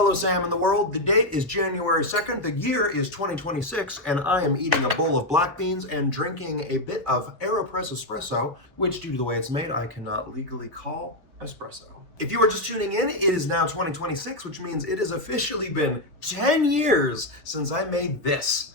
Hello, Sam in the world. The date is January 2nd, the year is 2026, and I am eating a bowl of black beans and drinking a bit of AeroPress espresso, which, due to the way it's made, I cannot legally call espresso. If you are just tuning in, it is now 2026, which means it has officially been 10 years since I made this.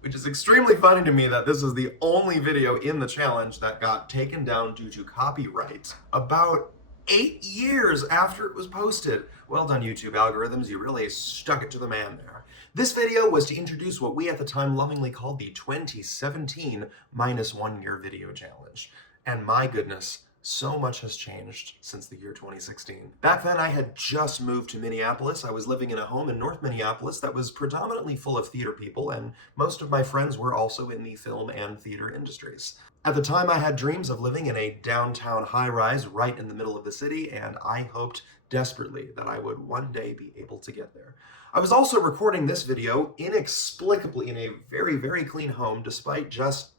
Which is extremely funny to me that this is the only video in the challenge that got taken down due to copyright about 8 years after it was posted. Well done, YouTube algorithms, you really stuck it to the man there. This video was to introduce what we at the time lovingly called the 2017 minus 1 year video challenge. And my goodness, so much has changed since the year 2016. Back then, I had just moved to Minneapolis. I was living in a home in North Minneapolis that was predominantly full of theater people, and most of my friends were also in the film and theater industries. At the time, I had dreams of living in a downtown high-rise right in the middle of the city, and I hoped desperately that I would one day be able to get there. I was also recording this video inexplicably in a very, very clean home, despite just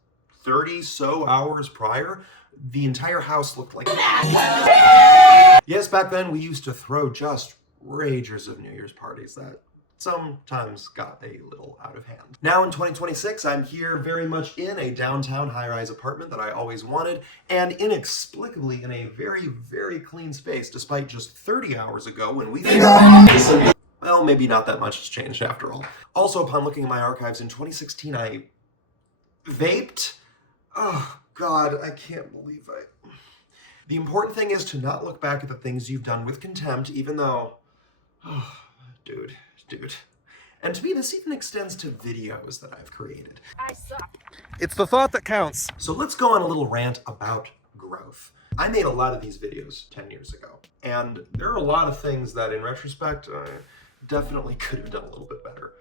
30 so hours prior. The entire house looked like Yes, back then we used to throw just ragers of New Year's parties that sometimes got a little out of hand. Now in 2026, I'm here very much in a downtown high-rise apartment that I always wanted, and inexplicably in a very, very clean space, despite just 30 hours ago when we well, maybe not that much has changed after all. Also, upon looking at my archives in 2016, I vaped. Oh, God, I can't believe The important thing is to not look back at the things you've done with contempt, even though, oh, dude. And to me, this even extends to videos that I've created. I suck. It's the thought that counts. So let's go on a little rant about growth. I made a lot of these videos 10 years ago, and there are a lot of things that, in retrospect, I definitely could have done a little bit better.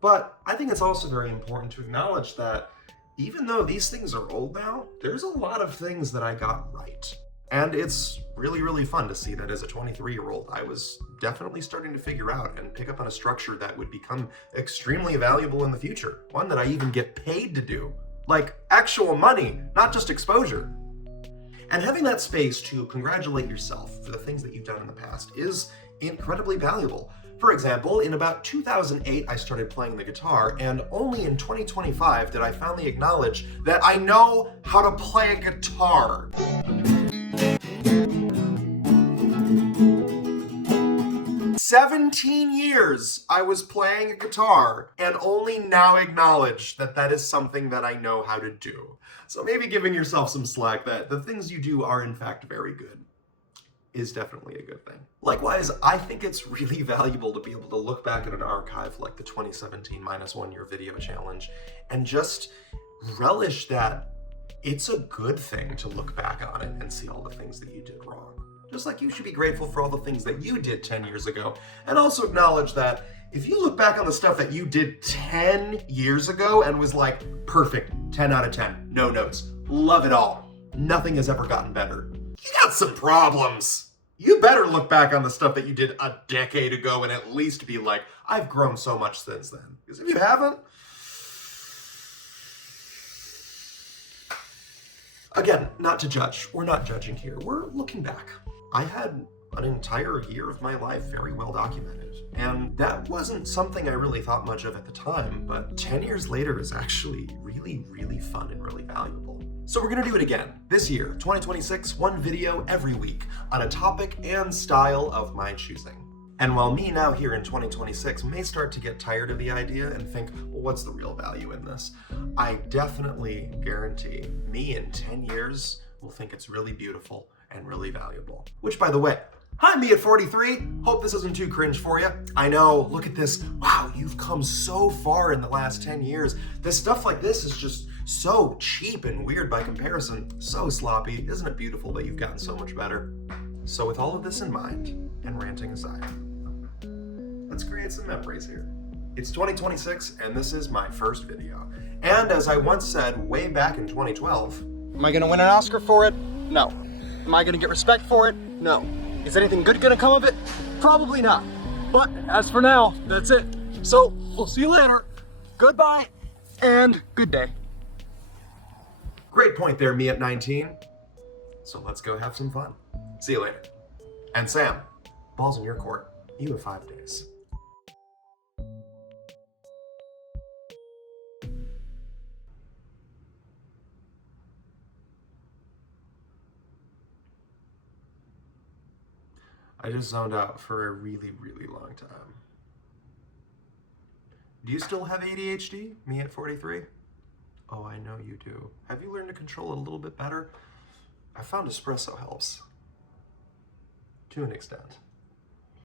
But I think it's also very important to acknowledge that even though these things are old now, there's a lot of things that I got right. And it's really, really fun to see that as a 23-year-old, I was definitely starting to figure out and pick up on a structure that would become extremely valuable in the future. One that I even get paid to do. Like actual money, not just exposure. And having that space to congratulate yourself for the things that you've done in the past is incredibly valuable. For example, in about 2008, I started playing the guitar, and only in 2025 did I finally acknowledge that I know how to play a guitar. 17 years I was playing a guitar, and only now acknowledge that that is something that I know how to do. So maybe giving yourself some slack that the things you do are in fact very good is definitely a good thing. Likewise, I think it's really valuable to be able to look back at an archive like the 2017 minus 1 year video challenge and just relish that it's a good thing to look back on it and see all the things that you did wrong. Just like you should be grateful for all the things that you did 10 years ago, and also acknowledge that if you look back on the stuff that you did 10 years ago and was like, perfect, 10 out of 10, no notes, love it all, nothing has ever gotten better, you got some problems. You better look back on the stuff that you did a decade ago and at least be like, I've grown so much since then. Because if you haven't, again, not to judge. We're not judging here. We're looking back. I had an entire year of my life very well documented. And that wasn't something I really thought much of at the time, but 10 years later is actually really, really fun and really valuable. So we're gonna do it again. This year, 2026, one video every week on a topic and style of my choosing. And while me now here in 2026 may start to get tired of the idea and think, well, what's the real value in this? I definitely guarantee me in 10 years will think it's really beautiful and really valuable. Which, by the way, hi, me at 43. Hope this isn't too cringe for you. I know, look at this. Wow, you've come so far in the last 10 years. This stuff like this is just so cheap and weird by comparison. So sloppy. Isn't it beautiful that you've gotten so much better? So with all of this in mind, and ranting aside, let's create some memories here. It's 2026, and this is my first video. And as I once said way back in 2012, am I gonna win an Oscar for it? No. Am I gonna get respect for it? No. Is anything good gonna come of it? Probably not. But as for now, that's it. So we'll see you later. Goodbye and good day. Great point there, me at 19. So let's go have some fun. See you later. And Sam, ball's in your court. You have 5 days. I just zoned out for a really, really long time. Do you still have ADHD? Me at 43? Oh, I know you do. Have you learned to control it a little bit better? I found espresso helps. To an extent.